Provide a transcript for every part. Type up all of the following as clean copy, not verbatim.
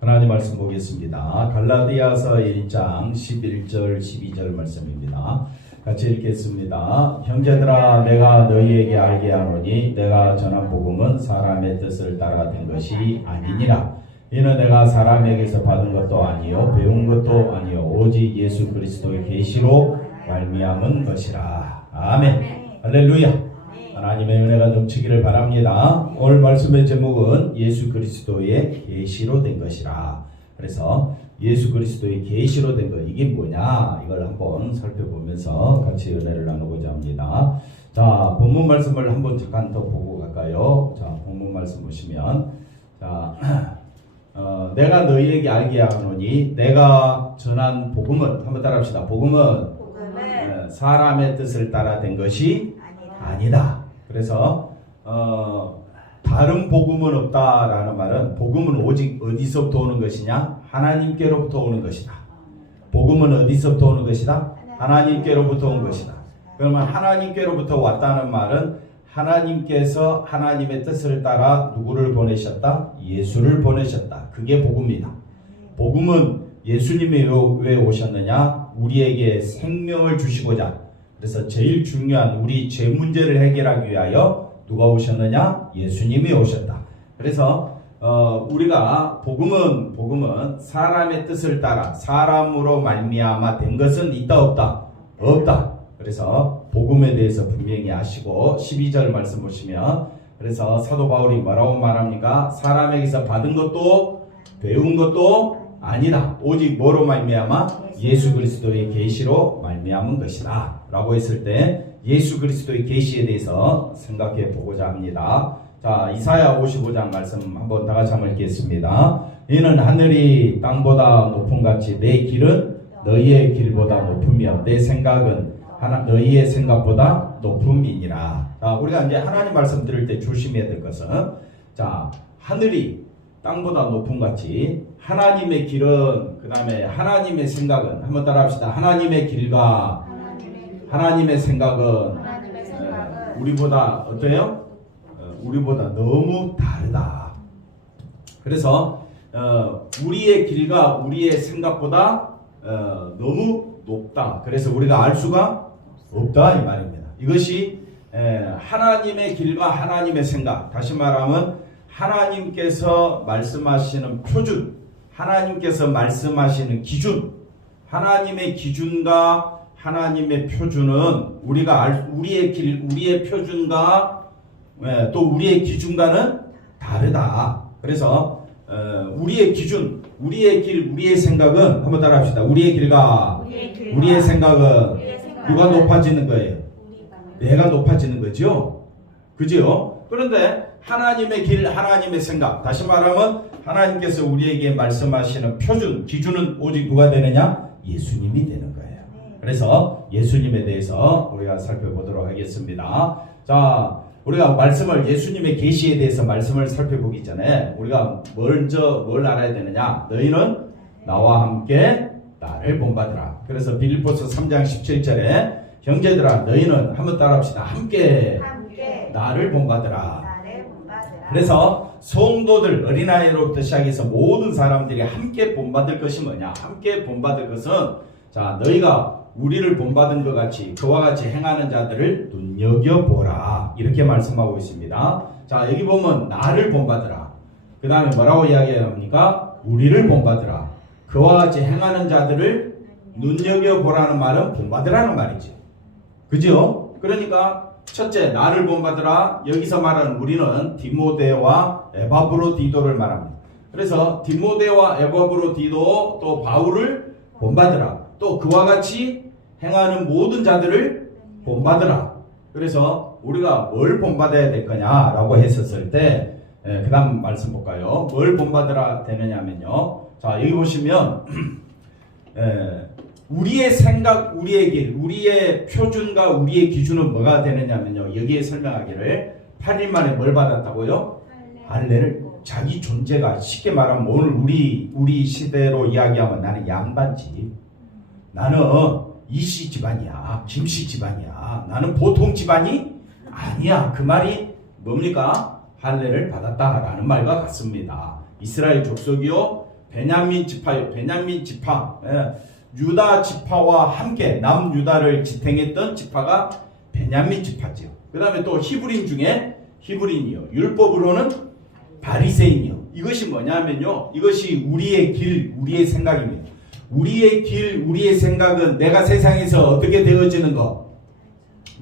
하나님 말씀 보겠습니다. 갈라디아서 1장 11절 12절 말씀입니다. 같이 읽겠습니다. 형제들아 내가 너희에게 알게 하노니 내가 전한 복음은 사람의 뜻을 따라 된 것이 아니니라. 이는 내가 사람에게서 받은 것도 아니요 배운 것도 아니요 오직 예수 그리스도의 계시로 말미암은 것이라. 아멘. 할렐루야. 하나님의 은혜가 넘치기를 바랍니다. 오늘 말씀의 제목은 예수 그리스도의 계시로 된 것이라. 그래서 예수 그리스도의 계시로 된 것, 이게 뭐냐, 이걸 한번 살펴보면서 같이 은혜를 나누고자 합니다. 자, 본문 말씀을 한번 잠깐 더 보고 갈까요? 자, 본문 말씀 보시면, 자, 내가 너희에게 알게 하노니 내가 전한 복음은, 한번 따라합시다. 복음은 사람의 뜻을 따라 된 것이 아니다. 그래서 다른 복음은 없다라는 말은, 복음은 오직 어디서부터 오는 것이냐? 하나님께로부터 오는 것이다. 복음은 어디서부터 오는 것이다? 하나님께로부터 온 것이다. 그러면 하나님께로부터 왔다는 말은 하나님께서 하나님의 뜻을 따라 누구를 보내셨다? 예수를 보내셨다. 그게 복음이다. 복음은 예수님이 왜 오셨느냐? 우리에게 생명을 주시고자. 그래서 제일 중요한 우리 죄 문제를 해결하기 위하여 누가 오셨느냐? 예수님이 오셨다. 그래서 우리가 복음은 사람의 뜻을 따라 사람으로 말미암아 된 것은 있다 없다? 없다. 그래서 복음에 대해서 분명히 아시고 12절 말씀 보시면, 그래서 사도 바울이 뭐라고 말합니까? 사람에게서 받은 것도 배운 것도 아니다. 오직 뭐로 말미암아? 예수 그리스도의 계시로 말미암은 것이다 라고 했을 때 예수 그리스도의 계시에 대해서 생각해 보고자 합니다. 자, 이사야 55장 말씀 한번 다 같이 한번 읽겠습니다. 이는 하늘이 땅보다 높음같이 내 길은 너희의 길보다 높으며 내 생각은 너희의 생각보다 높음이니라. 자, 우리가 이제 하나님 말씀 들을 때 조심해야 될 것은, 자, 하늘이 땅보다 높음같이 하나님의 길은, 그 다음에 하나님의 생각은, 한번 따라합시다. 하나님의 길과 하나님의 생각은 우리보다 어때요? 우리보다 너무 다르다. 그래서 우리의 길과 우리의 생각보다 너무 높다. 그래서 우리가 알 수가 없다 이 말입니다. 이것이 하나님의 길과 하나님의 생각, 다시 말하면 하나님께서 말씀하시는 표준, 하나님께서 말씀하시는 기준, 하나님의 기준과 하나님의 표준은 우리의 길, 우리의 표준과 또 우리의 기준과는 다르다. 그래서 우리의 기준, 우리의 길, 우리의 생각은, 한번 따라합시다. 우리의 길과 우리의 생각은 누가 높아지는 거예요? 내가 높아지는 거죠. 그죠? 그런데 하나님의 길, 하나님의 생각, 다시 말하면 하나님께서 우리에게 말씀하시는 표준, 기준은 오직 누가 되느냐? 예수님이 되는 거예요. 그래서 예수님에 대해서 우리가 살펴보도록 하겠습니다. 자, 우리가 말씀을, 예수님의 계시에 대해서 말씀을 살펴보기 전에 우리가 먼저 뭘 알아야 되느냐? 너희는 나와 함께 나를 본받으라. 그래서 빌립보서 3장 17절에 형제들아 너희는, 한번 따라합시다. 함께 나를 본받으라. 그래서 성도들, 어린아이로부터 시작해서 모든 사람들이 함께 본받을 것이 뭐냐? 함께 본받을 것은, 자, 너희가 우리를 본받은 것 같이 그와 같이 행하는 자들을 눈여겨보라. 이렇게 말씀하고 있습니다. 자, 여기 보면 나를 본받으라. 그 다음에 뭐라고 이야기합니까? 우리를 본받으라. 그와 같이 행하는 자들을 눈여겨보라는 말은 본받으라는 말이죠. 그죠? 그러니까 첫째, 나를 본받으라. 여기서 말하는 우리는 디모데와 에바브로디도를 말합니다. 그래서 디모데와 에바브로디도 또 바울을 본받으라. 또 그와 같이 행하는 모든 자들을 본받으라. 그래서 우리가 뭘 본받아야 될 거냐라고 했었을 때, 그 다음 말씀 볼까요? 뭘 본받으라 되느냐면요. 자, 여기 보시면 우리의 생각, 우리의 길, 우리의 표준과 우리의 기준은 뭐가 되느냐면요. 여기에 설명하기를 8일 만에 뭘 받았다고요? 할례를. 자기 존재가, 쉽게 말하면 오늘 우리 시대로 이야기하면 나는 양반지, 나는 이씨 집안이야, 김씨 집안이야, 나는 보통 집안이 아니야. 그 말이 뭡니까? 할례를 받았다라는 말과 같습니다. 이스라엘 족속이요 베냐민 지파요. 베냐민 지파. 유다 지파와 함께 남유다를 지탱했던 지파가 베냐민 지파지요. 그 다음에 또 히브린 중에 히브린이요. 율법으로는 바리새인이요. 이것이 뭐냐면요. 이것이 우리의 길, 우리의 생각입니다. 우리의 길, 우리의 생각은 내가 세상에서 어떻게 되어지는 거?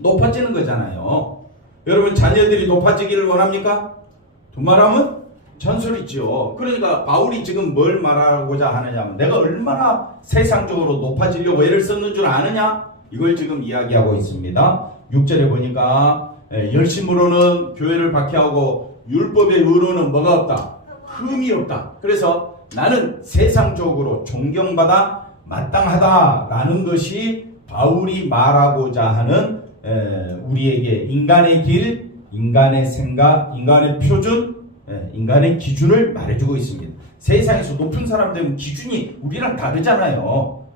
높아지는 거잖아요. 여러분 자녀들이 높아지기를 원합니까? 두말하면 전설이죠. 그러니까 바울이 지금 뭘 말하고자 하느냐, 내가 얼마나 세상적으로 높아지려고 애를 썼는 줄 아느냐, 이걸 지금 이야기하고 있습니다. 6절에 보니까 열심으로는 교회를 박해하고 율법의 의로는 뭐가 없다? 흠이 없다. 그래서 나는 세상적으로 존경받아 마땅하다라는 것이 바울이 말하고자 하는 우리에게 인간의 길, 인간의 생각, 인간의 표준, 인간의 기준을 말해주고 있습니다. 세상에서 높은 사람들은 기준이 우리랑 다르잖아요.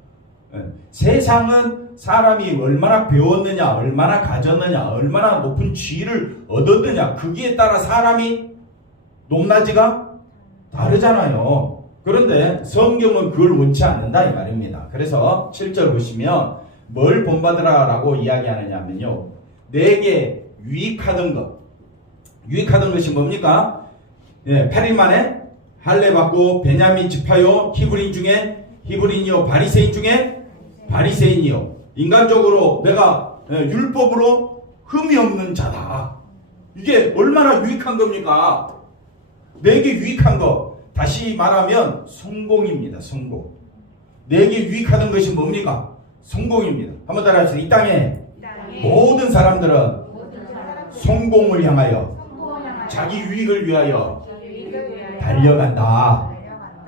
세상은 사람이 얼마나 배웠느냐, 얼마나 가졌느냐, 얼마나 높은 지위를 얻었느냐, 거기에 따라 사람이 높낮이가 다르잖아요. 그런데 성경은 그걸 원치 않는다 이 말입니다. 그래서 7절 보시면 뭘 본받으라 라고 이야기하느냐면요, 내게 유익하던 것, 유익하던 것이 뭡니까? 8일 만에 할례 받고 베냐민 지파요, 히브린 중에 히브린이요, 바리새인 중에 바리새인이요. 인간적으로 내가 율법으로 흠이 없는 자다. 이게 얼마나 유익한 겁니까? 내게 유익한 것, 다시 말하면 성공입니다. 성공. 내게 유익하던 것이 뭡니까? 성공입니다. 한번 따라하세요. 이 땅에 모든 사람들은 성공을 향하여, 자기 유익을 위하여 달려간다.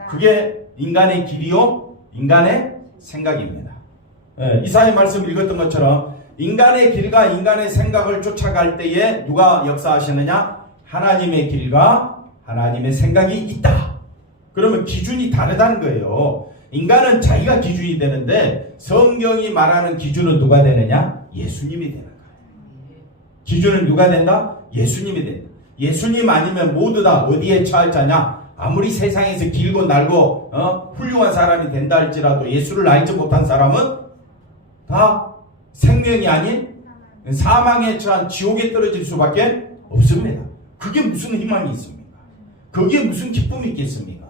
그게 인간의 길이요, 인간의 생각입니다. 이사의 말씀 읽었던 것처럼 인간의 길과 인간의 생각을 쫓아갈 때에 누가 역사하시느냐? 하나님의 길과 하나님의 생각이 있다. 그러면 기준이 다르다는 거예요. 인간은 자기가 기준이 되는데 성경이 말하는 기준은 누가 되느냐? 예수님이 되는 거예요. 기준은 누가 된다? 예수님이 된다. 예수님 아니면 모두 다 어디에 처할 자냐? 아무리 세상에서 길고 날고 훌륭한 사람이 된다 할지라도 예수를 알지 못한 사람은 다 생명이 아닌 사망에 처한 지옥에 떨어질 수밖에 없습니다. 그게 무슨 희망이 있습니까? 거기에 무슨 기쁨이 있겠습니까?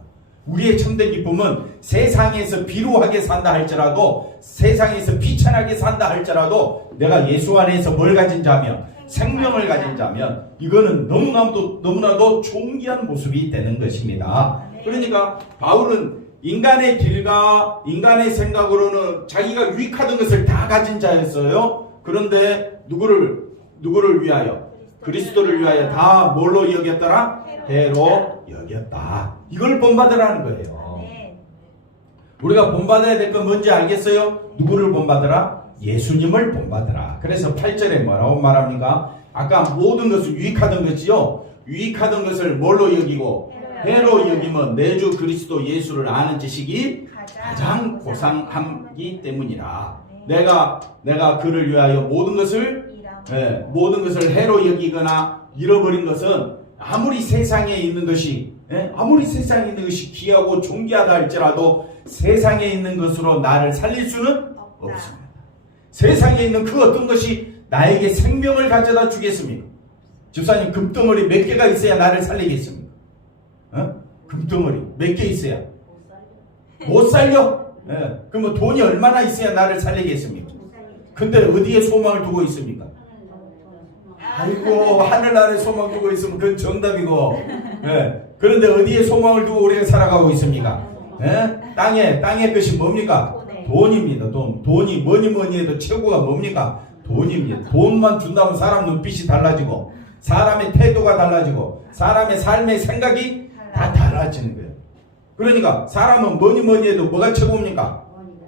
우리의 참된 기쁨은 세상에서 비루하게 산다 할지라도, 세상에서 비천하게 산다 할지라도 내가 예수 안에서 뭘 가진 자면, 생명을 가진 자면, 이거는 너무나도 존귀한 모습이 되는 것입니다. 그러니까 바울은 인간의 길과 인간의 생각으로는 자기가 유익하던 것을 다 가진 자였어요. 그런데 누구를 위하여? 그리스도를 위하여 다 뭘로 여겼더라? 해로 여겼다. 이걸 본받으라는 거예요. 우리가 본받아야 될 건 뭔지 알겠어요? 누구를 본받으라? 예수님을 본받으라. 그래서 8절에 뭐라고 말합니까? 아까 모든 것을 유익하던 것이요, 유익하던 것을 뭘로 여기고? 해로 여기면 내 주 그리스도 예수를 아는 지식이 가장 고상하기 때문이라. 내가 그를 위하여 모든 것을 해로 여기거나 잃어버린 것은 아무리 세상에 있는 것이 귀하고 존귀하다 할지라도 세상에 있는 것으로 나를 살릴 수는 없습니다. 세상에 있는 그 어떤 것이 나에게 생명을 가져다 주겠습니까? 집사님, 금덩어리 몇 개가 있어야 나를 살리겠습니까? 금덩어리 몇 개 있어야? 못 살려? 그러면 돈이 얼마나 있어야 나를 살리겠습니까? 근데 어디에 소망을 두고 있습니까? 아이고, 하늘나라에 소망 두고 있으면 그건 정답이고, 그런데 어디에 소망을 두고 우리가 살아가고 있습니까? 땅의 것이 뭡니까? 돈입니다. 돈이 뭐니 해도 최고가 뭡니까? 돈입니다. 돈만 준다면 사람 눈빛이 달라지고, 사람의 태도가 달라지고, 사람의 삶의 생각이 다 달라지는 거예요. 그러니까 사람은 뭐니 해도 뭐가 최고입니까?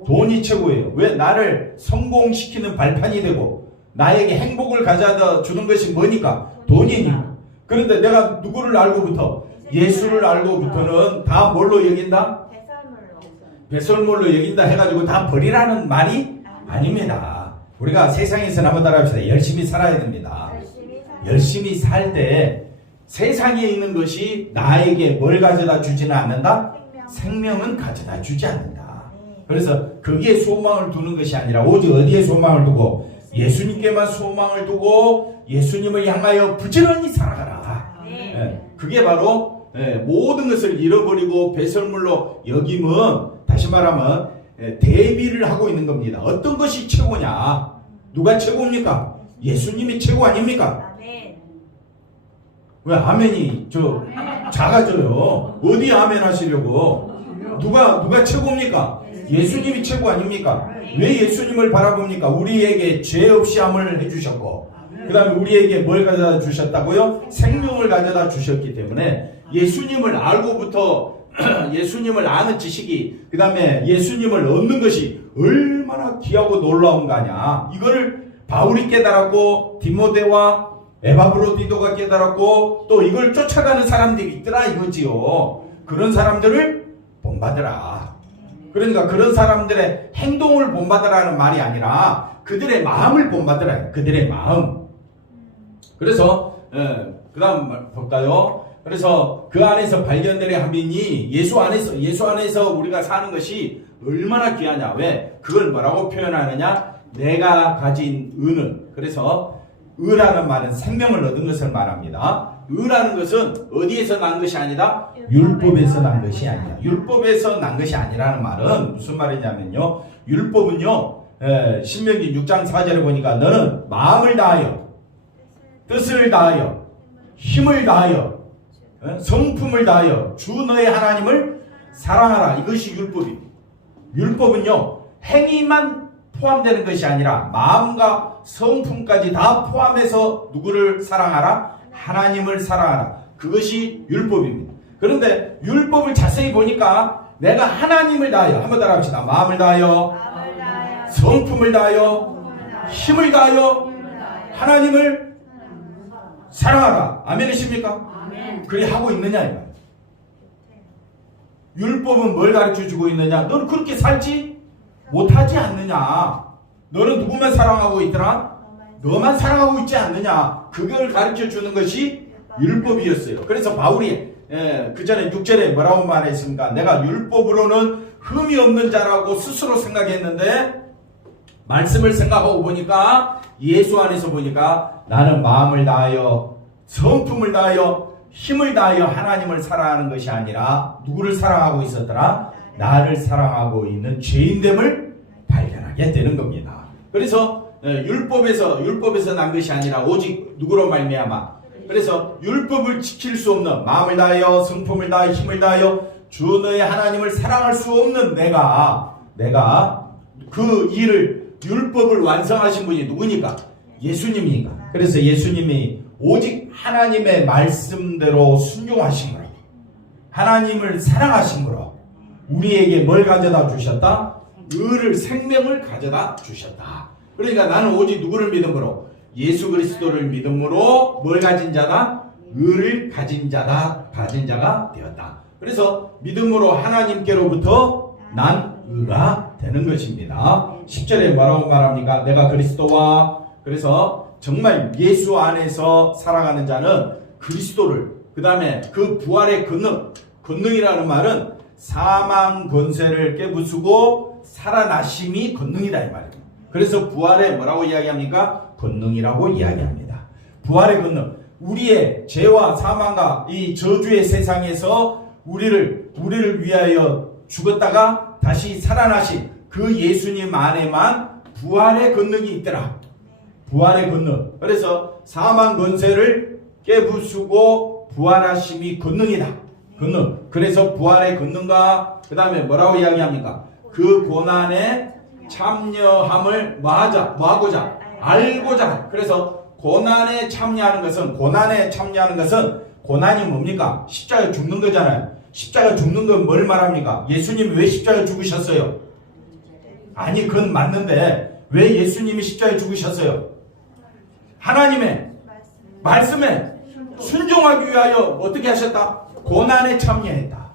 돈이 최고예요. 왜? 나를 성공시키는 발판이 되고 나에게 행복을 가져다 주는 것이 뭐니까? 돈이니까. 그런데 내가 누구를 알고부터? 예수를 알고부터는 다 뭘로 여긴다? 배설물로 여긴다 해가지고 다 버리라는 말이 아닙니다. 우리가 세상에서 한번 따라합시다. 열심히 살아야 됩니다. 열심히 살 때 세상에 있는 것이 나에게 뭘 가져다 주지는 않는다? 생명은 가져다 주지 않는다. 그래서 거기에 소망을 두는 것이 아니라 오직 어디에 소망을 두고 예수님께만 소망을 두고 예수님을 향하여 부지런히 살아가라. 그게 바로 모든 것을 잃어버리고 배설물로 여김은 다시 말하면 대비를 하고 있는 겁니다. 어떤 것이 최고냐? 누가 최고입니까? 예수님이 최고 아닙니까? 왜 아멘이 작아져요? 어디 아멘 하시려고? 누가 최고입니까? 예수님이 최고 아닙니까? 왜 예수님을 바라봅니까? 우리에게 죄 없이 함을 해주셨고 그 다음에 우리에게 뭘 가져다 주셨다고요? 생명을 가져다 주셨기 때문에 예수님을 알고부터 예수님을 아는 지식이 그 다음에 예수님을 얻는 것이 얼마나 귀하고 놀라운 거 아냐. 이거를 바울이 깨달았고 디모데와 에바브로디도가 깨달았고 또 이걸 쫓아가는 사람들이 있더라 이거지요. 그런 사람들을 본받으라. 그러니까 그런 사람들의 행동을 본받으라는 말이 아니라 그들의 마음을 본받으라. 그들의 마음. 그래서 그 다음 볼까요? 그래서 그 안에서 발견되는 하민이 예수 안에서 우리가 사는 것이 얼마나 귀하냐. 왜? 그걸 뭐라고 표현하느냐? 내가 가진 의는. 그래서 의라는 말은 생명을 얻은 것을 말합니다. 의라는 것은 어디에서 난 것이 아니다? 율법에서 난 것이 아니야. 율법에서 난 것이 아니라는 말은 무슨 말이냐면요. 율법은요. 신명기 6장 4절에 보니까 너는 마음을 다하여 뜻을 다하여 힘을 다하여 성품을 다하여 주 너의 하나님을 사랑하라. 이것이 율법입니다. 율법은요. 행위만 포함되는 것이 아니라 마음과 성품까지 다 포함해서 누구를 사랑하라? 하나님을 사랑하라. 그것이 율법입니다. 그런데 율법을 자세히 보니까 내가 하나님을 다하여 한번 따라합시다. 마음을 다하여 성품을 다하여 힘을 다하여 하나님을 사랑하라. 아멘이십니까? 그리 하고 있느냐 이 말. 율법은 뭘 가르쳐주고 있느냐? 너는 그렇게 살지 못하지 않느냐? 너는 누구만 사랑하고 있더라? 너만 사랑하고 있지 않느냐? 그걸 가르쳐주는 것이 율법이었어요. 그래서 바울이 그 전에 6절에 뭐라고 말했습니까? 내가 율법으로는 흠이 없는 자라고 스스로 생각했는데 말씀을 생각하고 보니까 예수 안에서 보니까 나는 마음을 다하여 성품을 다하여 힘을 다하여 하나님을 사랑하는 것이 아니라 누구를 사랑하고 있었더라? 나를 사랑하고 있는 죄인됨을 발견하게 되는 겁니다. 그래서 율법에서 난 것이 아니라 오직 누구로 말미암아. 그래서 율법을 지킬 수 없는 마음을 다하여 성품을 다하여 힘을 다하여 주 너의 하나님을 사랑할 수 없는 내가 그 일을 율법을 완성하신 분이 누구니까? 예수님이니까. 그래서 예수님이 오직 하나님의 말씀대로 순종하신 거로 하나님을 사랑하신 거로 우리에게 뭘 가져다 주셨다? 의를 생명을 가져다 주셨다. 그러니까 나는 오직 누구를 믿음으로? 예수 그리스도를 믿음으로 뭘 가진 자다? 의를 가진 자가 되었다. 그래서 믿음으로 하나님께로부터 난 의가 되는 것입니다. 10절에 뭐라고 말합니까? 내가 그리스도와 그래서 정말 예수 안에서 살아가는 자는 그리스도를 그 다음에 그 부활의 권능이라는 말은 사망 권세를 깨부수고 살아나심이 권능이다 이 말입니다. 그래서 부활의 뭐라고 이야기합니까? 권능이라고 이야기합니다. 부활의 권능. 우리의 죄와 사망과 이 저주의 세상에서 우리를 위하여 죽었다가 다시 살아나신 그 예수님 안에만 부활의 권능이 있더라. 부활의 권능. 그래서 사망 권세를 깨부수고 부활하심이 권능이다. 권능. 그래서 부활의 권능과 그 다음에 뭐라고 이야기합니까? 그 고난에 참여함을 뭐하고자 알고자. 그래서 고난에 참여하는 것은 고난이 뭡니까? 십자가에 죽는 거잖아요. 십자가 죽는 건 뭘 말합니까? 예수님이 왜 십자가에 죽으셨어요? 아니 그건 맞는데 왜 예수님이 십자가에 죽으셨어요? 하나님의 말씀에 순종하기 위하여 어떻게 하셨다? 고난에 참여했다.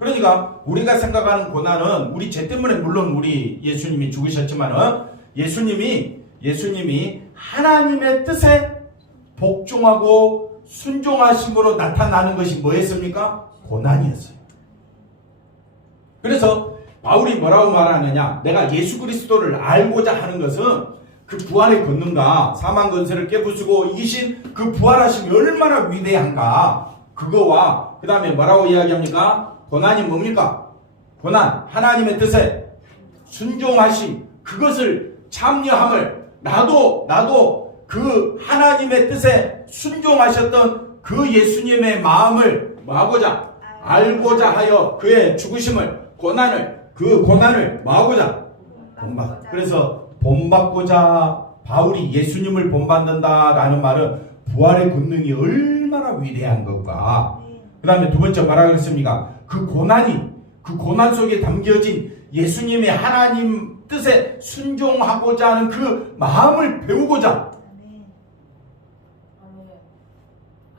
그러니까 우리가 생각하는 고난은 우리 죄 때문에 물론 우리 예수님이 죽으셨지만은 예수님이 하나님의 뜻에 복종하고 순종하심으로 나타나는 것이 뭐였습니까? 고난이었어요. 그래서 바울이 뭐라고 말하느냐? 내가 예수 그리스도를 알고자 하는 것은 그 부활의 권능과 사망 권세를 깨부수고 이기신 그 부활하심이 얼마나 위대한가. 그거와 그 다음에 뭐라고 이야기합니까? 고난이 뭡니까? 고난, 하나님의 뜻에 순종하심, 그것을 참여함을 나도 그 하나님의 뜻에 순종하셨던 그 예수님의 마음을 뭐하고자? 알고자 하여 그의 죽으심을, 그 고난을 뭐하고자? 본받. 그래서 본받고자 바울이 예수님을 본받는다라는 말은 부활의 권능이 얼마나 위대한 것과 그 다음에 두 번째 뭐라 그랬습니까? 그 고난 속에 담겨진 예수님의 하나님 뜻에 순종하고자 하는 그 마음을 배우고자.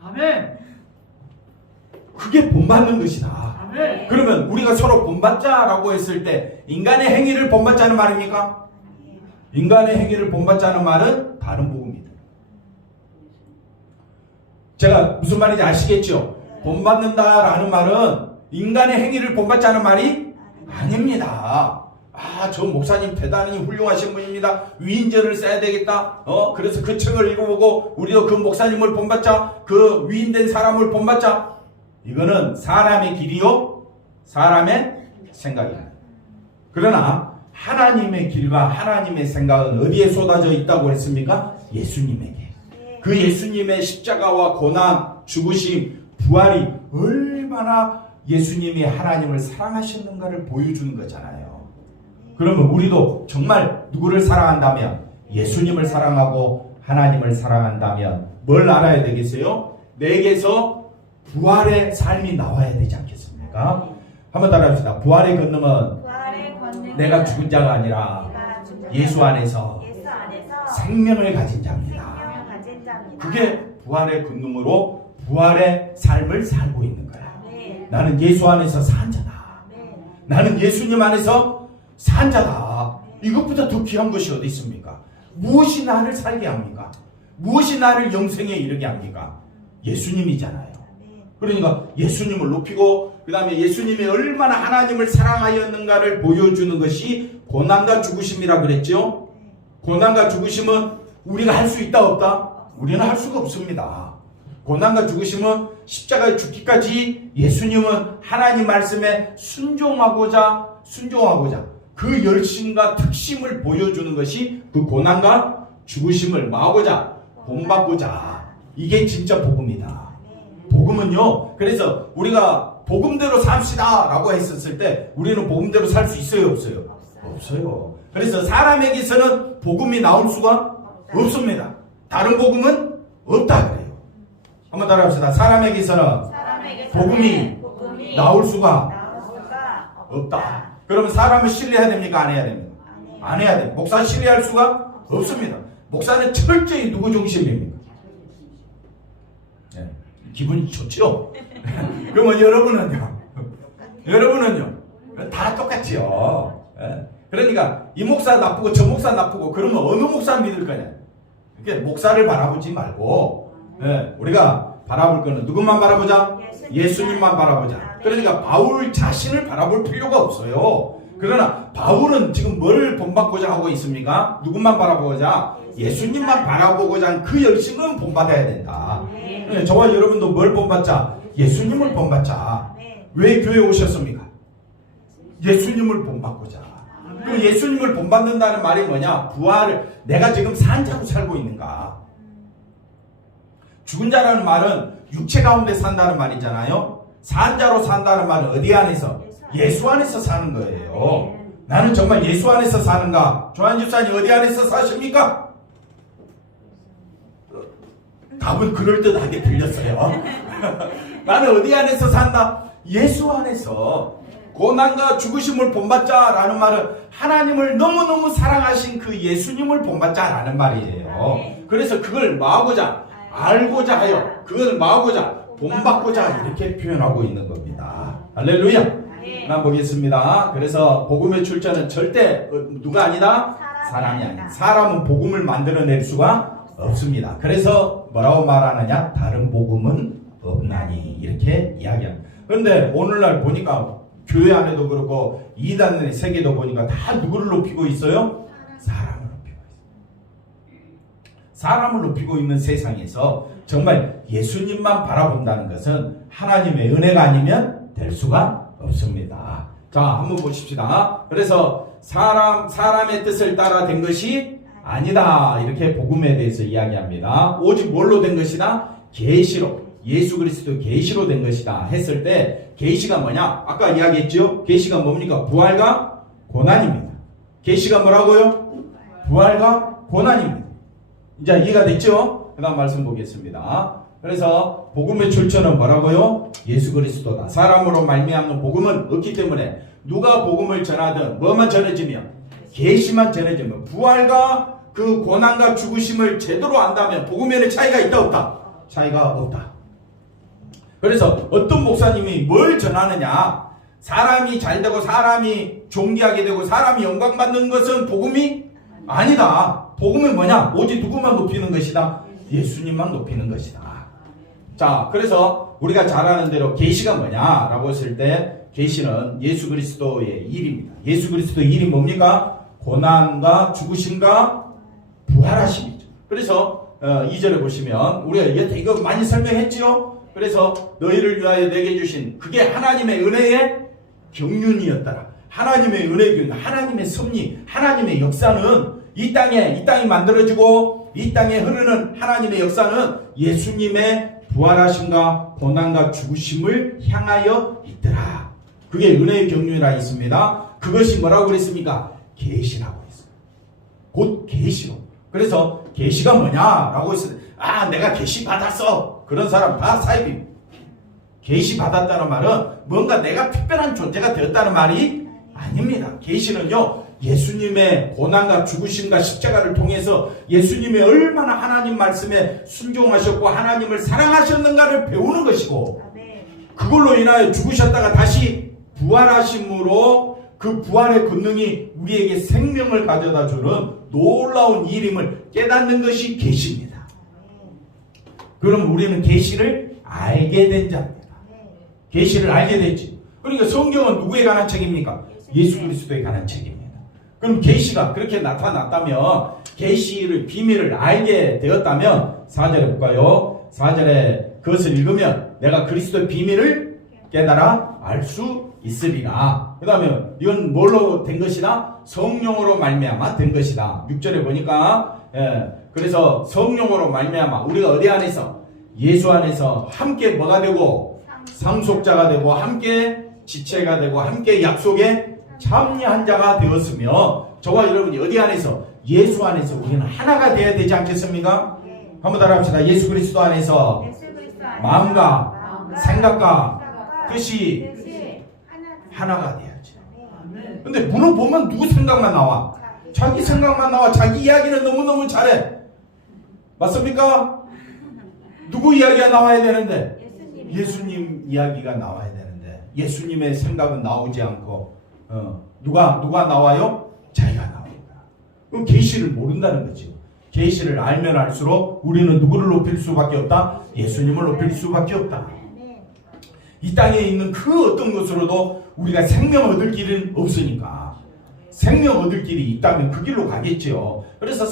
아멘. 그게 본받는 것이다. 아멘. 그러면 우리가 서로 본받자라고 했을 때 인간의 행위를 본받자는 말입니까? 인간의 행위를 본받자는 말은 다른 복음입니다. 제가 무슨 말인지 아시겠죠? 본받는다라는 말은 인간의 행위를 본받자는 말이 아닙니다. 저 목사님 대단히 훌륭하신 분입니다. 위인전을 써야 되겠다. 그래서 그 책을 읽어보고 우리도 그 목사님을 본받자. 그 위인된 사람을 본받자. 이거는 사람의 길이요, 사람의 생각입니다. 그러나 하나님의 길과 하나님의 생각은 어디에 쏟아져 있다고 했습니까? 예수님에게. 그 예수님의 십자가와 고난, 죽으심, 부활이 얼마나 예수님이 하나님을 사랑하셨는가를 보여주는 거잖아요. 그러면 우리도 정말 누구를 사랑한다면, 예수님을 사랑하고 하나님을 사랑한다면 뭘 알아야 되겠어요? 내게서 부활의 삶이 나와야 되지 않겠습니까? 한번 따라합시다. 부활의 권능은 내가 죽은 자가 아니라 예수 안에서 생명을 가진 자입니다. 그게 부활의 권능으로 부활의 삶을 살고 있는 거야. 나는 예수 안에서 산 자다. 나는 예수님 안에서 산 자다. 이것보다 더 귀한 것이 어디 있습니까? 무엇이 나를 살게 합니까? 무엇이 나를 영생에 이르게 합니까? 예수님이잖아요. 그러니까 예수님을 높이고 그 다음에 예수님이 얼마나 하나님을 사랑하였는가를 보여주는 것이 고난과 죽으심이라 그랬죠. 고난과 죽으심은 우리가 할 수 있다 없다? 우리는 할 수가 없습니다. 고난과 죽으심은 십자가에 죽기까지 예수님은 하나님 말씀에 순종하고자 그 열심과 특심을 보여주는 것이 그 고난과 죽으심을 뭐하고자? 본받고자. 이게 진짜 복음이다. 복음은요, 그래서 우리가 복음대로 삽시다 라고 했었을 때 우리는 복음대로 살 수 있어요 없어요? 없어요. 그래서 사람에게서는 복음이 나올 수가 없습니다. 다른 복음은 없다 그래요. 한번 따라합시다. 사람에게서는 복음이 나올 수가 없다. 그러면 사람을 신뢰해야 됩니까? 안 해야 됩니까? 안 해야 됩니다. 목사 신뢰할 수가 없습니다. 목사는 철저히 누구 중심입니까? 네. 기분이 좋죠? 그러면 여러분은요? 다 똑같지요. 네. 그러니까 이 목사 나쁘고 저 목사 나쁘고 그러면 어느 목사 믿을 거냐? 그러니까 목사를 바라보지 말고 우리가 바라볼 거는 누구만 바라보자? 예수님만 바라보자. 그러니까 바울 자신을 바라볼 필요가 없어요. 그러나 바울은 지금 뭘 본받고자 하고 있습니까? 누구만 바라보고자? 예수님만 바라보고자 한 그 열심은 본받아야 된다. 저와 여러분도 뭘 본받자? 예수님을 본받자. 왜 교회에 오셨습니까? 예수님을 본받고자. 그 예수님을 본받는다는 말이 뭐냐? 부활을 내가 지금 산 자로 살고 있는가? 죽은 자라는 말은 육체 가운데 산다는 말이잖아요. 산 자로 산다는 말은 어디 안에서? 예수 안에서 사는 거예요. 나는 정말 예수 안에서 사는가? 조한 집사님 어디 안에서 사십니까? 답은 그럴듯하게 들렸어요. 나는 어디 안에서 산다? 예수 안에서. 고난과 죽으심을 본받자라는 말은 하나님을 너무너무 사랑하신 그 예수님을 본받자라는 말이에요. 그래서 그걸 뭐하고자? 알고자 하여 그것을 뭐하고자? 본받고자 이렇게 표현하고 있는 겁니다. 할렐루야. 난 보겠습니다. 그래서 복음의 출처는 절대 누가 아니다? 사람이 아니다. 사람은 복음을 만들어낼 수가 없습니다. 그래서 뭐라고 말하느냐? 다른 복음은 없나니 이렇게 이야기합니다. 그런데 오늘날 보니까 교회 안에도 그렇고 이단의 세계도 보니까 다 누구를 높이고 있어요? 사람을 높이고 있어요. 사람을 높이고 있는 세상에서 정말 예수님만 바라본다는 것은 하나님의 은혜가 아니면 될 수가 없습니다. 자, 한번 보십시다. 그래서 사람의 뜻을 따라 된 것이 아니다. 이렇게 복음에 대해서 이야기합니다. 오직 뭘로 된 것이다? 계시로. 예수 그리스도 계시로 된 것이다 했을 때 계시가 뭐냐? 아까 이야기했죠? 계시가 뭡니까? 부활과 고난입니다. 계시가 뭐라고요? 부활과 고난입니다. 이제 이해가 됐죠? 그 다음 말씀 보겠습니다. 그래서 복음의 출처는 뭐라고요? 예수 그리스도다. 사람으로 말미암는 복음은 없기 때문에 누가 복음을 전하든 뭐만 전해지면 계시만 전해지면 부활과 그 고난과 죽으심을 제대로 안다면 복음에는 차이가 있다 없다? 차이가 없다. 그래서 어떤 목사님이 뭘 전하느냐? 사람이 잘되고 사람이 존귀하게 되고 사람이 영광받는 것은 복음이 아니다. 복음은 뭐냐? 오직 누구만 높이는 것이다? 예수님만 높이는 것이다. 자, 그래서 우리가 잘 아는 대로 계시가 뭐냐라고 했을 때 계시는 예수 그리스도의 일입니다. 예수 그리스도의 일이 뭡니까? 고난과 죽으심과 부활하심이죠. 그래서 2절에 보시면 우리가 이거 많이 설명했지요. 그래서 너희를 위하여 내게 주신 그게 하나님의 은혜의 경륜이었더라. 하나님의 은혜의 경륜, 하나님의 섭리, 하나님의 역사는 이 땅이 만들어지고 이 땅에 흐르는 하나님의 역사는 예수님의 부활하심과 고난과 죽으심을 향하여 있더라. 그게 은혜의 경륜이라 있습니다. 그것이 뭐라고 그랬습니까? 계시라고 했어요. 곧 계시로. 그래서 계시가 뭐냐라고 했을 때 내가 계시 받았어. 그런 사람 다 사입입니다. 계시 받았다는 말은 뭔가 내가 특별한 존재가 되었다는 말이 아닙니다. 계시는요, 예수님의 고난과 죽으심과 십자가를 통해서 예수님이 얼마나 하나님 말씀에 순종하셨고 하나님을 사랑하셨는가를 배우는 것이고, 그걸로 인하여 죽으셨다가 다시 부활하심으로 그 부활의 권능이 우리에게 생명을 가져다 주는 놀라운 일임을 깨닫는 것이 계시입니다. 그럼 우리는 계시를 알게 된 자입니다. 계시를 알게 됐지. 그러니까 성경은 누구에 관한 책입니까? 예수 그리스도에 관한 책입니다. 그럼 계시가 그렇게 나타났다면, 계시를 비밀을 알게 되었다면 4절에 볼까요? 4절에 그것을 읽으면 내가 그리스도의 비밀을 깨달아 알 수 있으리라. 그 다음에 이건 뭘로 된 것이다? 성령으로 말미암아 된 것이다. 6절에 보니까 그래서 성령으로 말미암아 우리가 어디 안에서? 예수 안에서 함께 뭐가 되고? 상속자가 되고 함께 지체가 되고 함께 약속에 참여한 자가 되었으며, 저와 여러분이 어디 안에서? 예수 안에서 우리는 하나가 되어야 되지 않겠습니까? 한번 따라합시다. 예수 그리스도 안에서 마음과 생각과 뜻이 하나가 돼야지. 근데 물어보면 누구 생각만 나와? 자기 생각만 나와. 자기 이야기는 너무너무 잘해. 맞습니까? 누구 이야기가 나와야 되는데? 예수님 이야기가 나와야 되는데 예수님의 생각은 나오지 않고 누가 나와요? 자기가 나옵니다. 그럼 계시를 모른다는 거죠. 계시를 알면 알수록 우리는 누구를 높일 수밖에 없다? 예수님을 높일 수밖에 없다. 이 땅에 있는 그 어떤 것으로도 우리가 생명 얻을 길은 없으니까, 생명 얻을 길이 있다면 그 길로 가겠죠. 그래서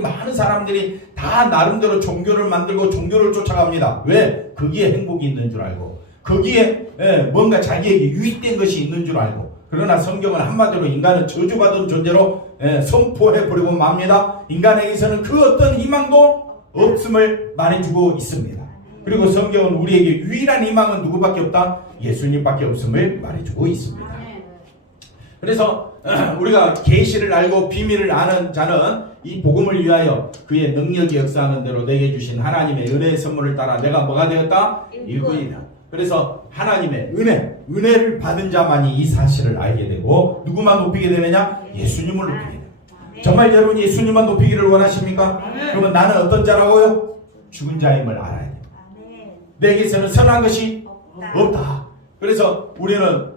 많은 사람들이 다 나름대로 종교를 만들고 종교를 쫓아갑니다. 왜? 거기에 행복이 있는 줄 알고, 거기에 뭔가 자기에게 유익된 것이 있는 줄 알고. 그러나 성경은 한마디로 인간은 저주받은 존재로 선포해버리고 맙니다. 인간에게서는 그 어떤 희망도 없음을 말해주고 있습니다. 그리고 성경은 우리에게 유일한 희망은 누구밖에 없다? 예수님밖에 없음을 말해주고 있습니다. 그래서 우리가 계시를 알고 비밀을 아는 자는 이 복음을 위하여 그의 능력이 역사하는 대로 내게 주신 하나님의 은혜의 선물을 따라 내가 뭐가 되었다? 일꾼이다. 그래서 하나님의 은혜를 받은 자만이 이 사실을 알게 되고, 누구만 높이게 되느냐? 예수님을 높이게 됩니다. 정말 여러분 예수님만 높이기를 원하십니까? 그러면 나는 어떤 자라고요? 죽은 자임을 알아야 됩니다. 내게서는 선한 것이 없다. 그래서 우리는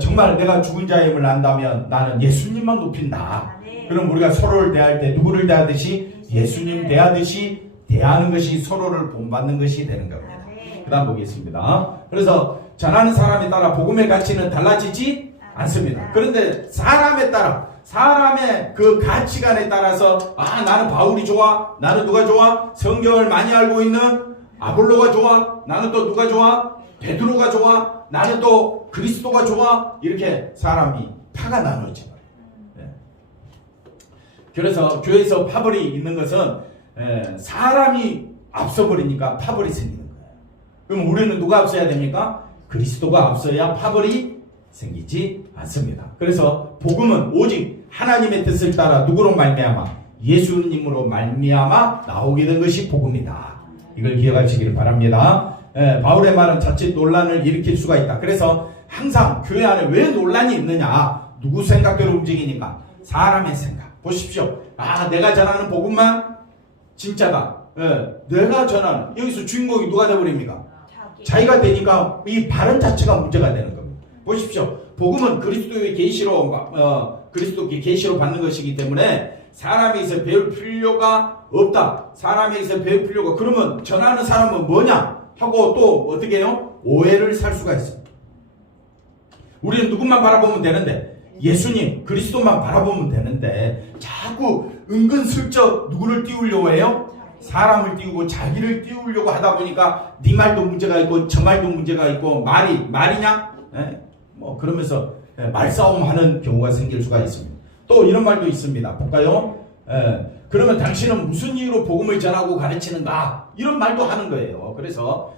정말 내가 죽은 자임을 안다면 나는 예수님만 높인다. 그럼 우리가 서로를 대할 때 누구를 대하듯이? 예수님 대하듯이 대하는 것이 서로를 본받는 것이 되는 겁니다. 그 다음 보겠습니다. 그래서 전하는 사람에 따라 복음의 가치는 달라지지 않습니다. 그런데 사람에 따라 사람의 그 가치관에 따라서 나는 바울이 좋아, 나는 누가 좋아, 성경을 많이 알고 있는 아볼로가 좋아, 나는 또 누가 좋아, 베드로가 좋아, 나는 또 그리스도가 좋아, 이렇게 사람이 파가 나누어지. 그래서 교회에서 파벌이 있는 것은 사람이 앞서버리니까 파벌이 생기는 거예요. 그럼 우리는 누가 앞서야 됩니까? 그리스도가 앞서야 파벌이 생기지 않습니다. 그래서 복음은 오직 하나님의 뜻을 따라 누구로 말미암아? 예수님으로 말미암아 나오게 된 것이 복음이다. 이걸 기억하시기를 바랍니다. 바울의 말은 자칫 논란을 일으킬 수가 있다. 그래서 항상 교회 안에 왜 논란이 있느냐? 누구 생각대로 움직이니까? 사람의 생각. 보십시오. 내가 전하는 복음만 진짜다. 내가 전하는, 여기서 주인공이 누가 되어버립니까? 자기가 되니까 이 발언 자체가 문제가 되는 겁니다. 보십시오. 복음은 그리스도의 그리스도의 계시로 받는 것이기 때문에 사람에게서 배울 필요가 없다. 사람에게서 배울 필요가, 그러면 전하는 사람은 뭐냐? 하고 또 어떻게 해요? 오해를 살 수가 있습니다. 우리는 누구만 바라보면 되는데, 예수님, 그리스도만 바라보면 되는데 자꾸 은근슬쩍 누구를 띄우려고 해요? 사람을 띄우고 자기를 띄우려고 하다 보니까 네 말도 문제가 있고 저 말도 문제가 있고 말이냐? 그러면서 말싸움하는 경우가 생길 수가 있습니다. 또 이런 말도 있습니다. 볼까요? 그러면 당신은 무슨 이유로 복음을 전하고 가르치는가? 이런 말도 하는 거예요. 그래서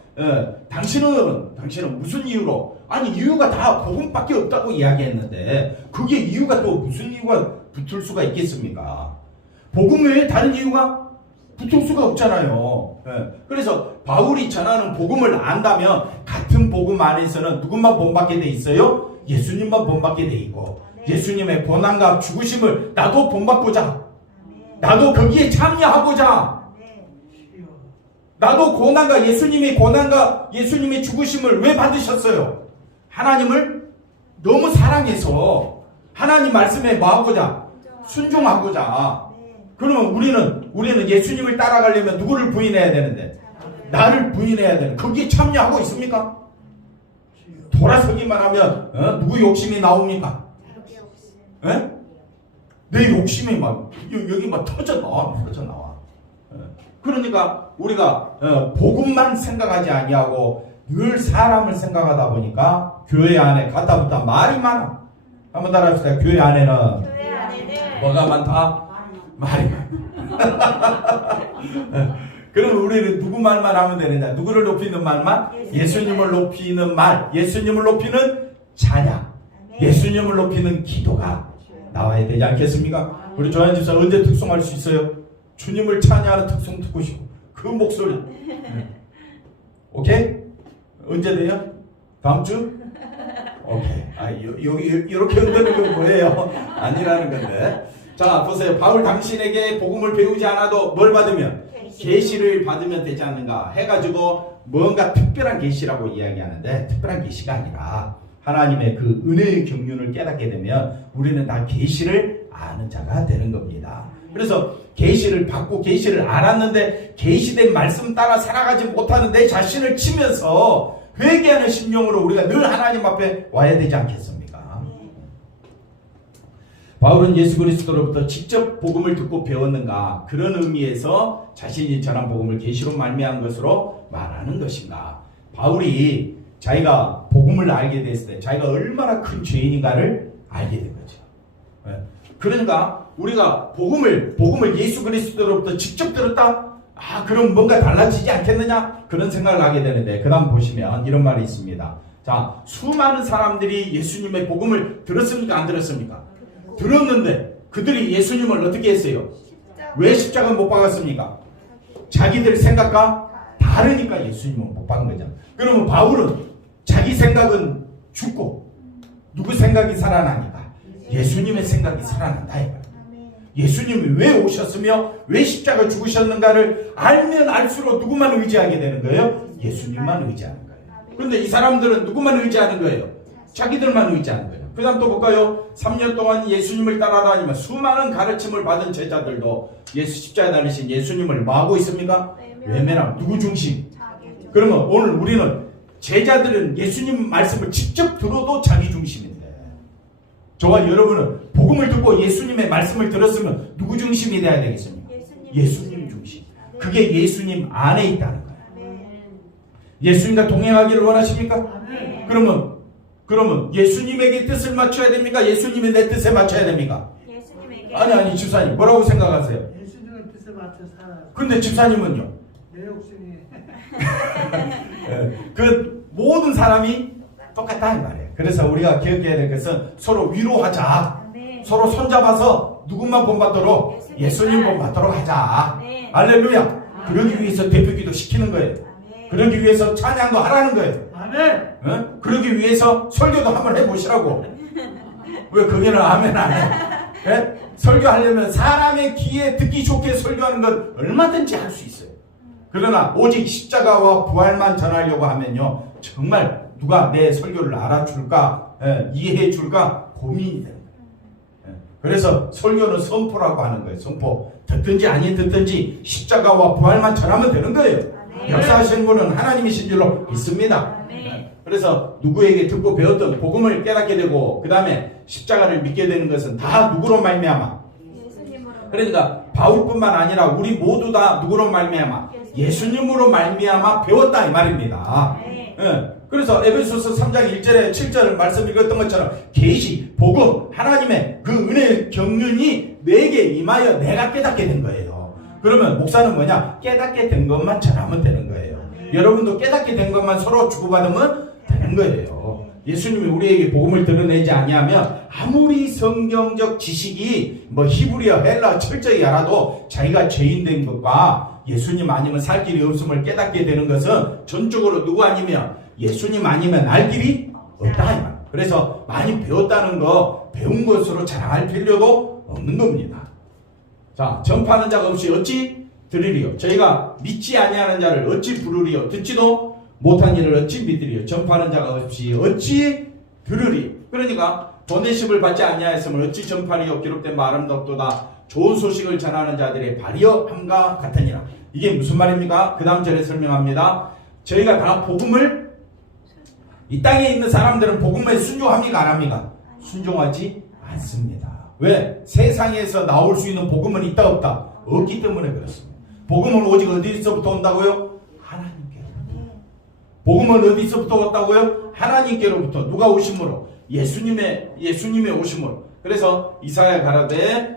당신은 무슨 이유로? 아니, 이유가 다 복음밖에 없다고 이야기했는데 그게 이유가 또 무슨 이유가 붙을 수가 있겠습니까? 복음 외에 다른 이유가 붙을 수가 없잖아요. 그래서 바울이 전하는 복음을 안다면 같은 복음 안에서는 누구만 본받게 돼 있어요? 예수님만 본받게 돼 있고, 예수님의 고난과 죽으심을 나도 본받고자, 나도 거기에 참여하고자, 나도 고난과 예수님의 죽으심을 왜 받으셨어요? 하나님을 너무 사랑해서 하나님 말씀에 뭐하고자? 순종하고자. 그러면 우리는 예수님을 따라가려면 누구를 부인해야 되는데? 나를 부인해야 되는. 거기에 참여하고 있습니까? 돌아서기만 하면 누구 욕심이 나옵니까? 내 욕심이 여기 터져 나와. 그러니까 우리가 복음만 생각하지 아니하고 늘 사람을 생각하다 보니까 교회 안에 가다부터 말이 많아. 한번 따라합시다. 교회 안에는 뭐가 많다? 말이 많다. 그럼 우리는 누구 말만 하면 되느냐? 누구를 높이는 말만? 예수님을 높이는 말, 예수님을 높이는 찬양, 예수님을 높이는 기도가 나와야 되지 않겠습니까? 우리 조한 집사 언제 특송할 수 있어요? 주님을 찬양하는 특송 듣고 싶고 그 목소리. 오케이? 언제 돼요? 다음 주? 오케이. 여기 이렇게 흔드는 건 뭐예요? 아니라는 건데. 자, 보세요. 바울 당신에게 복음을 배우지 않아도 뭘 받으면? 계시를 받으면 되지 않는가 해가지고 뭔가 특별한 계시라고 이야기하는데, 특별한 계시가 아니라 하나님의 그 은혜의 경륜을 깨닫게 되면 우리는 다 계시를 아는 자가 되는 겁니다. 그래서 계시를 받고 계시를 알았는데 계시된 말씀 따라 살아가지 못하는 내 자신을 치면서 회개하는 심령으로 우리가 늘 하나님 앞에 와야 되지 않겠습니까? 바울은 예수 그리스도로부터 직접 복음을 듣고 배웠는가? 그런 의미에서 자신이 전한 복음을 계시로 말미암은 것으로 말하는 것인가? 바울이 자기가 복음을 알게 됐을 때 자기가 얼마나 큰 죄인인가를 알게 된 거죠. 그러니까 우리가 복음을 예수 그리스도로부터 직접 들었다? 그럼 뭔가 달라지지 않겠느냐? 그런 생각을 하게 되는데, 그 다음 보시면 이런 말이 있습니다. 자, 수많은 사람들이 예수님의 복음을 들었습니까? 안 들었습니까? 들었는데 그들이 예수님을 어떻게 했어요? 왜 십자가 못 박았습니까? 자기들 생각과 다르니까 예수님은 못 박은 거잖아. 그러면 바울은 자기 생각은 죽고 누구 생각이 살아나니까? 예수님의 생각이 살아난다 이거야. 예수님이 왜 오셨으며 왜 십자가 죽으셨는가를 알면 알수록 누구만 의지하게 되는 거예요? 예수님만 의지하는 거예요. 그런데 이 사람들은 누구만 의지하는 거예요? 자기들만 의지하는 거예요. 그 다음 또 볼까요? 3년 동안 예수님을 따라다니며 수많은 가르침을 받은 제자들도 십자가에 달리신 예수님을 뭐하고 있습니까? 외면하고 누구 중심? 그러면 오늘 우리는 제자들은 예수님 말씀을 직접 들어도 자기 중심인데, 저와 여러분은 복음을 듣고 예수님의 말씀을 들었으면 누구 중심이 돼야 되겠습니까? 예수님 중심. 그게 예수님 안에 있다는 거예요. 예수님과 동행하기를 원하십니까? 그러면 예수님에게 뜻을 맞춰야 됩니까? 예수님이 내 뜻에 맞춰야 됩니까? 아니 집사님 뭐라고 생각하세요? 예수님의 뜻에 맞춰 살아. 근데 집사님은요? 내 욕심이. 그 모든 사람이 똑같다 이 말이에요. 그래서 우리가 기억해야 될 것은 서로 위로하자. 서로 손잡아서 누구만 본받도록 예수님 본받도록 하자. 할렐루야. 그러기 위해서 대표기도 시키는 거예요. 그러기 위해서 찬양도 하라는 거예요. 아멘. 그러기 위해서 설교도 한번 해보시라고. 왜 거기는 아멘 안 해? 설교하려면 사람의 귀에 듣기 좋게 설교하는 건 얼마든지 할 수 있어요. 그러나 오직 십자가와 부활만 전하려고 하면요, 정말 누가 내 설교를 알아줄까, 이해해 줄까 고민이 돼요. 그래서 설교는 선포라고 하는 거예요. 선포. 듣든지 아닌 듣든지 십자가와 부활만 전하면 되는 거예요. 역사하시는 분은 하나님이신 줄로 믿습니다. 그래서 누구에게 듣고 배웠던 복음을 깨닫게 되고 그 다음에 십자가를 믿게 되는 것은 다 누구로 말미암아? 그러니까 바울뿐만 아니라 우리 모두 다 누구로 말미암아? 예수님으로 말미암아 배웠다 이 말입니다. 그래서 에베소서 3장 1절에 7절 말씀 읽었던 것처럼 계시, 복음, 하나님의 그 은혜의 경륜이 내게 임하여 내가 깨닫게 된 거예요. 그러면 목사는 뭐냐? 깨닫게 된 것만 전하면 되는 거예요. 여러분도 깨닫게 된 것만 서로 주고받으면 되는 거예요. 예수님이 우리에게 복음을 드러내지 아니하면 아무리 성경적 지식이 뭐 히브리어, 헬라 철저히 알아도 자기가 죄인 된 것과 예수님 아니면 살 길이 없음을 깨닫게 되는 것은 전적으로 누구 아니면 예수님 아니면 알 길이 없다. 그래서 많이 배웠다는 거 배운 것으로 자랑할 필요도 없는 겁니다. 자, 전파하는 자가 없이 어찌 들으리요? 저희가 믿지 아니하는 자를 어찌 부르리요? 듣지도 못한 일을 어찌 믿으리요? 전파하는 자가 없이 어찌 들으리요? 그러니까 보내심을 받지 아니하였으면 어찌 전파리요? 기록된 바 아름답도다. 좋은 소식을 전하는 자들의 발이여 함과 같으니라. 이게 무슨 말입니까? 그 다음 절에 설명합니다. 저희가 다 복음을, 이 땅에 있는 사람들은 복음에 순종합니까? 안 합니까? 순종하지 않습니다. 왜? 세상에서 나올 수 있는 복음은 있다 없다? 없기 때문에 그렇습니다. 복음은 오직 어디서부터 온다고요? 하나님께로부터. 복음은 어디서부터 왔다고요? 하나님께로부터. 누가 오심으로? 예수님의 오심으로. 그래서 이사야 가라되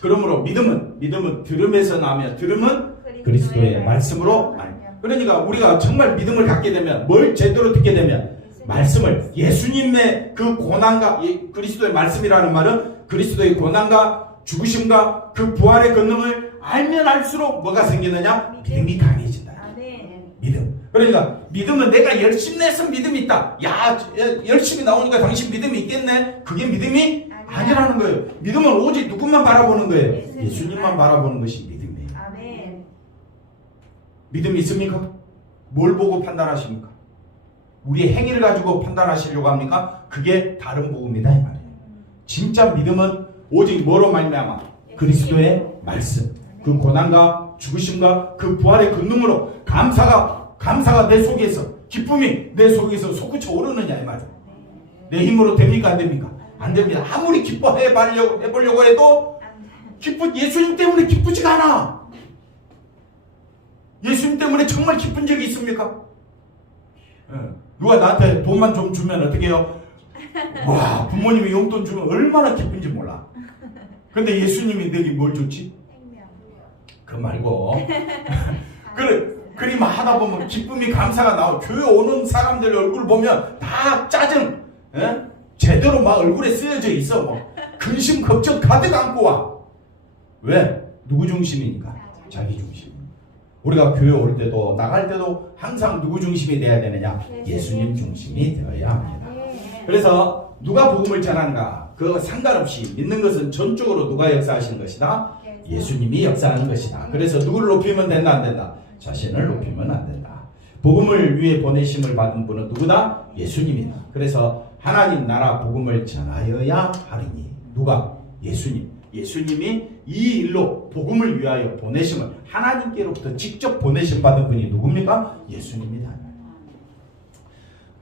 그러므로 믿음은 들음에서 나며 들음은 그리스도의 말씀으로. 그러니까 우리가 정말 믿음을 갖게 되면 뭘 제대로 듣게 되면 말씀을, 예수님의 그 고난과 그리스도의 말씀이라는 말은 그리스도의 고난과 죽으심과 그 부활의 권능을 알면 알수록 뭐가 생기느냐? 믿음이 강해진다. 믿음. 그러니까 믿음은 내가 열심히 내서 믿음이 있다. 야, 열심히 나오니까 당신 믿음이 있겠네. 그게 믿음이 아니라는 거예요. 믿음은 오직 누구만 바라보는 거예요? 예수님만 바라보는 것이 믿음이에요. 믿음이 있습니까? 뭘 보고 판단하십니까? 우리의 행위를 가지고 판단하시려고 합니까? 그게 다른 복음이다 이 말이에요. 진짜 믿음은 오직 뭐로 말미암아? 그리스도의 말씀, 그 고난과 죽으심과 그 부활의 권능으로 감사가 내 속에서, 기쁨이 내 속에서 솟구쳐 오르느냐 이 말이에요. 내 힘으로 됩니까? 안 됩니까? 안 됩니다. 아무리 해보려고 해도 예수님 때문에 기쁘지가 않아. 예수님 때문에 정말 기쁜 적이 있습니까? 누가 나한테 돈만 좀 주면 어떻게 해요? 와, 부모님이 용돈 주면 얼마나 기쁜지 몰라. 근데 예수님이 내게 뭘 줬지? 그 말고 그리 하다 보면 기쁨이, 감사가 나와. 교회 오는 사람들 얼굴 보면 다 짜증, 제대로 막 얼굴에 쓰여져 있어. 뭐 근심 걱정 가득 안고 와. 왜? 누구 중심이니까? 자기 중심. 우리가 교회 올 때도 나갈 때도 항상 누구 중심이 돼야 되느냐? 예수님 중심이 되어야 합니다. 그래서 누가 복음을 전하는가? 그거 상관없이 믿는 것은 전적으로 누가 역사하시는 것이다? 예수님이 역사하는 것이다. 그래서 누구를 높이면 된다 안 된다? 자신을 높이면 안 된다. 복음을 위해 보내심을 받은 분은 누구다? 예수님이다. 그래서 하나님 나라 복음을 전하여야 하리니. 누가? 예수님이 이 일로 복음을 위하여 보내심을, 하나님께로부터 직접 보내심 받은 분이 누굽니까? 예수님이다.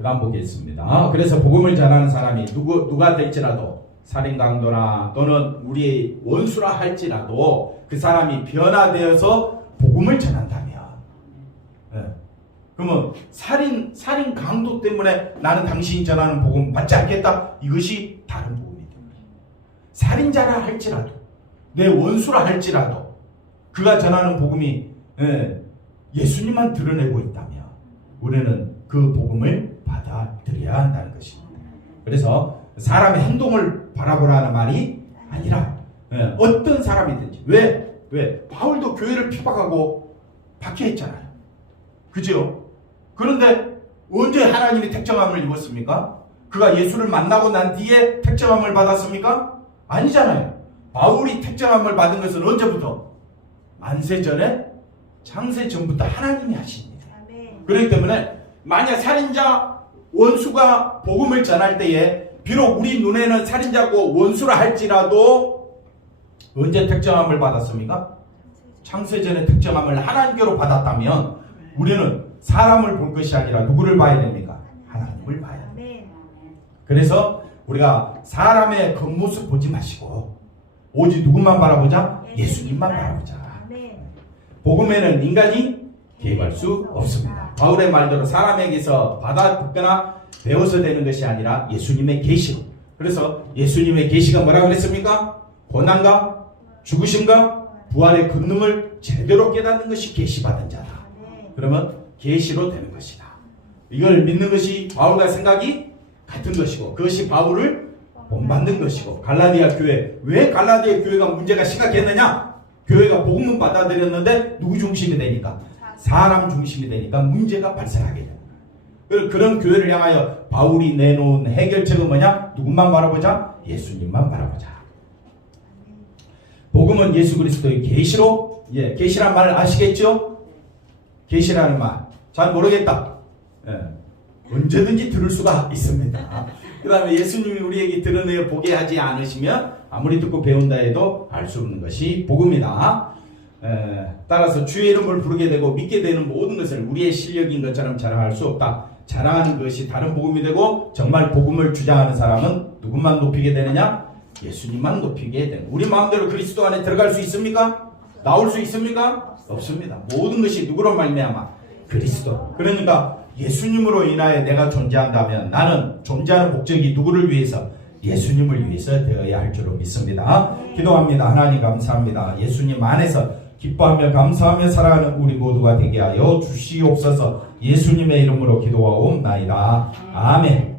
그다음 보겠습니다. 그래서 복음을 전하는 사람이 누가 될지라도 살인 강도나 또는 우리의 원수라 할지라도 그 사람이 변화되어서 복음을 전한다면, 그러면 살인 강도 때문에 나는 당신이 전하는 복음 받지 않겠다. 이것이 다른 복음이 됩니다. 살인자라 할지라도 내 원수라 할지라도 그가 전하는 복음이 예수님만 드러내고 있다면 우리는 그 복음을 받아들여야 한다는 것입니다. 그래서 사람의 행동을 바라보라는 말이 아니라 어떤 사람이든지 왜 바울도 교회를 핍박하고 박해했잖아요. 그죠? 그런데 언제 하나님이 택정함을 입었습니까? 그가 예수를 만나고 난 뒤에 택정함을 받았습니까? 아니잖아요. 바울이 택정함을 받은 것은 언제부터? 만세 전에 창세 전부터 하나님이 하십니다. 그렇기 때문에 만약 살인자 원수가 복음을 전할 때에 비록 우리 눈에는 살인자고 원수라 할지라도 언제 택정함을 받았습니까? 창세전에 택정함을 하나님께로 받았다면 우리는 사람을 볼 것이 아니라 누구를 봐야 됩니까? 하나님을 봐야 됩니다. 그래서 우리가 사람의 겉모습 보지 마시고 오직 누구만 바라보자? 예수님만 바라보자. 복음에는 인간이 개입할 수 없습니다. 바울의 말대로 사람에게서 받아듣거나 배워서 되는 것이 아니라 예수님의 계시로. 그래서 예수님의 계시가 뭐라고 그랬습니까? 고난과 죽으심과 부활의 권능을 제대로 깨닫는 것이 계시받은 자다. 그러면 계시로 되는 것이다. 이걸 믿는 것이 바울과 생각이 같은 것이고 그것이 바울을 본받는 것이고 갈라디아 교회, 왜 갈라디아 교회가 문제가 심각했느냐? 교회가 복음은 받아들였는데 누구 중심이 되니까? 사람 중심이 되니까 문제가 발생하게 됩니다. 그런 교회를 향하여 바울이 내놓은 해결책은 뭐냐? 누구만 바라보자? 예수님만 바라보자. 복음은 예수 그리스도의 계시로, 계시란 말을 아시겠죠? 계시라는 말 잘 모르겠다. 언제든지 들을 수가 있습니다. 그 다음에 예수님이 우리에게 드러내어 보게 하지 않으시면 아무리 듣고 배운다 해도 알 수 없는 것이 복음이다. 따라서 주의 이름을 부르게 되고 믿게 되는 모든 것을 우리의 실력인 것처럼 자랑할 수 없다. 자랑하는 것이 다른 복음이 되고 정말 복음을 주장하는 사람은 누구만 높이게 되느냐? 예수님만 높이게 되는. 우리 마음대로 그리스도 안에 들어갈 수 있습니까? 나올 수 있습니까? 없습니다. 모든 것이 누구로 말미암아? 그리스도. 그러니까 예수님으로 인하여 내가 존재한다면 나는 존재하는 목적이 누구를 위해서? 예수님을 위해서 되어야 할 줄로 믿습니다. 기도합니다. 하나님 감사합니다. 예수님 안에서 기뻐하며 감사하며 살아가는 우리 모두가 되게 하여 주시옵소서. 예수님의 이름으로 기도하옵나이다. 아멘.